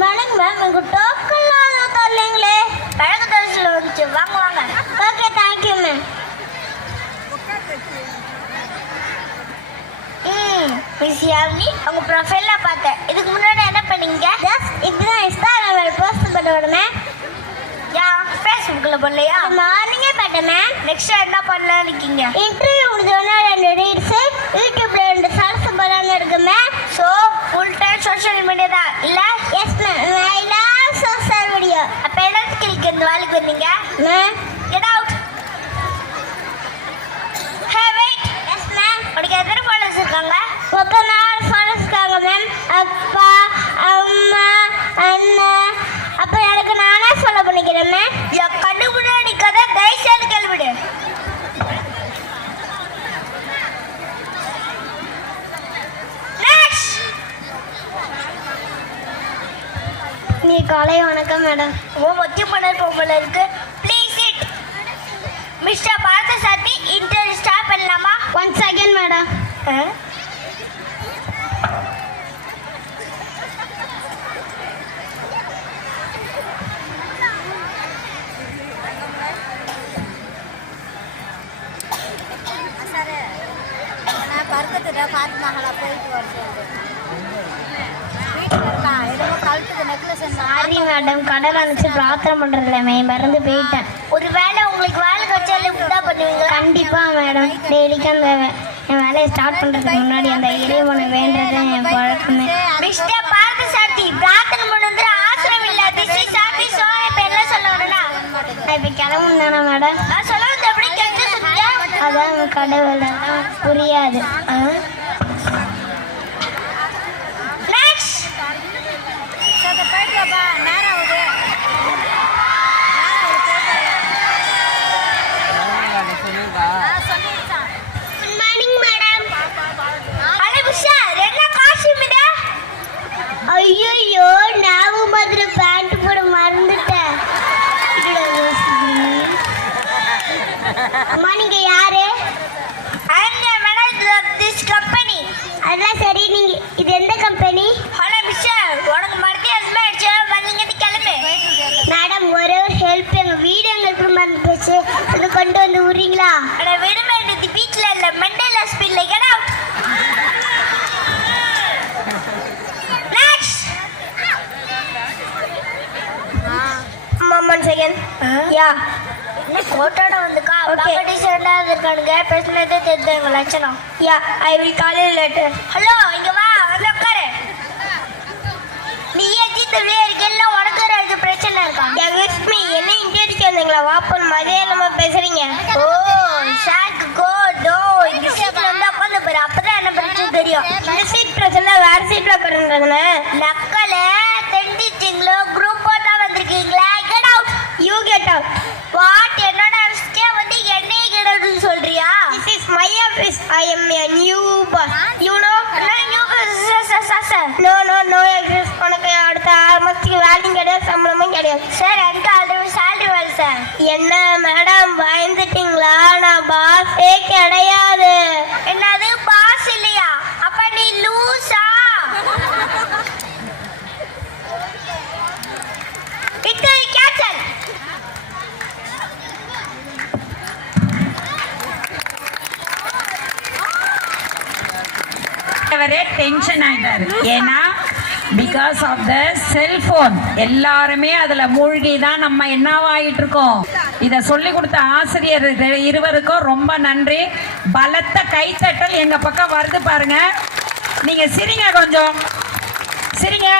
Morning ma'am, உங்க டோக்கன்லாம் தரலீங்களே. கழக தரிசில் வந்துச்சு, வாங்க வாங்க. Okay, thank you ma'am. மிஸ் யாவ்னி, உங்க ப்ரொஃபைல்ல பார்த்தேன். இதுக்கு முன்னாடி என்ன பண்ணீங்க? இதுதான் இன்ஸ்டாகிராம்ல போஸ்ட் பண்ண மேம். யா, ஃபேஸ்புக்ல பண்ணலையா? மார்னிங்கே பார்த்தேன் மேம். நெக்ஸ்ட் என்ன பண்ணலாம்னு இருக்கீங்க? இன்டர்வியூ முடிஞ்சோன்னா 2 ரீல்ஸ், யூடியூப்ல 2 ஷார்ட்ஸ் பண்ணலாம்னு இருக்கு ma'am. So full time social media தான் இல்ல? Yes ma'am, I love social media. அப்போ என்னத்துக்கு கிளிக்கு இந்த வேலைக்கு வந்தீங்க ma'am? Get out. Hey wait. Yes ma'am. உனக்கு எத்தனை ஃபாலோவர்ஸ் இருக்காங்க? 4 ஃபாலோவர்ஸ் இருக்காங்க மேம். அப்பா, அம்மா, அண்ணன். அப்போ எனக்கு நானே ஃபாலோ பண்ணிக்கிறேன் மேம். என் கண்ணு முன்னாடி கதை தைசாலு கேள்விடு. நீ காலை வணக்கம் மேடம். ஒத்தி பண்ண போல இருக்கு. Please it. Mister Parthasarathy, interview start பண்ணலாமா? Once again madam. Sorry madam, கடை நினச்சி பிரார்த்தனை பண்ணுறதில்ல மறந்து போயிட்டேன். ஒரு வேலை உங்களுக்கு வேலை வச்சாலும் இப்படிதான் பண்ணுவீங்க? கண்டிப்பாக மேடம். டெய்லிக்கும் அந்த என் வேலையை ஸ்டார்ட் பண்ணுறதுக்கு முன்னாடி அந்த இறைவனை வேண்டது என் பழக்கமே. மிஸ்டர் பார்த்தசாரதி, பிரார்த்தனை பண்ணுறது ஆசிரம் இல்லை. திசி சாப்பி சோழ இப்போ என்ன சொல்ல வரேன்னா, நான் இப்போ கிளம்பும் தானே மேடம்? நான் சொல்ல வந்து எப்படி கெட்டு சொல்லியா? அதான் கடவுள் புரியாது. ஐயோ, நான் மாதிரி பேண்ட் போட மறந்துட்டேன். அம்மா, நீங்க யாரு? கம்பெனி. அதெல்லாம் சரி, நீங்க இது எந்த கம்பெனி? ஹலோ மிஸ்டர், உனக்கு மறுபடியும் அதுமே அடிச்சு வந்தீங்க, கிளம்பு. மேடம், ஒரே ஒரு ஹெல்ப். எங்க வீடு எங்களுக்கு மறந்து போச்சு, அது கொண்டு வந்து விடுறீங்களா? வீடு மேடம் பீச்ல இல்ல, mental hospital. Get out. One second. Yeah. என்ன போட்டோட வந்துக்கா? பாக்கடி சண்டா இருக்கானுங்க. பேசுனதே தெரியுங்க லட்சணம். Yeah, I will call you later. Hello, இங்க வா, வந்து உட்காரு. நீ ஏஜித்தவே இருக்கேல்ல, உனக்கு ஒரு பிரச்சனை இருக்கா? எக்ஸ்கியூஸ் மீ, என்ன இன்டர்வியூக்கு வந்தீங்களா? வாப்பன் மதியம் நம்ம பேசுறீங்க. ஓ, ஷாக் கோ டோ. இந்த சீட்ல வந்து உட்கார்ந்து பாரு, அப்பதான் என்ன பிரச்சனை தெரியும். இந்த சீட் பிரச்சனை வேற சீட்ல உட்காருங்கன்னு நக்கல தெரிஞ்சிச்சிங்களோ? குரூப் போட்டா வந்திருக்கீங்களா? You get out. What? என்னோட ஆஃபீஸ்க்கே வந்து என்னைய get outனு சொல்றியா? This is my office. I am a new boss. You know? No, new boss. No. உனக்கு அடுத்த 6 மாசத்துக்கு வேலையும் கிடையாது, சம்பளமும் கிடையாது. சார், எனக்கு ஆல்ரெடி salary வேலை சார். என்ன மேடம், பயந்துட்டீங்களா? நான் பாஸே கிடையாது. என்னது பாஸ் இல்லையா? அப்ப நீ லூசா? டென்ஷன் ஆயிட்டாரு. ஏன்னா பிகாஸ் ஆஃப் த செல்போன் எல்லாருமே அதுல மூழ்கி தான் நம்ம என்னவாயிட்டு இருக்கோம். இதை சொல்லி கொடுத்த ஆசிரியர் இருவருக்கும் ரொம்ப நன்றி. பலத்த கைத்தட்டல் எங்க பக்கம் வருது பாருங்க. நீங்க சிரிங்க, கொஞ்சம் சிரிங்க.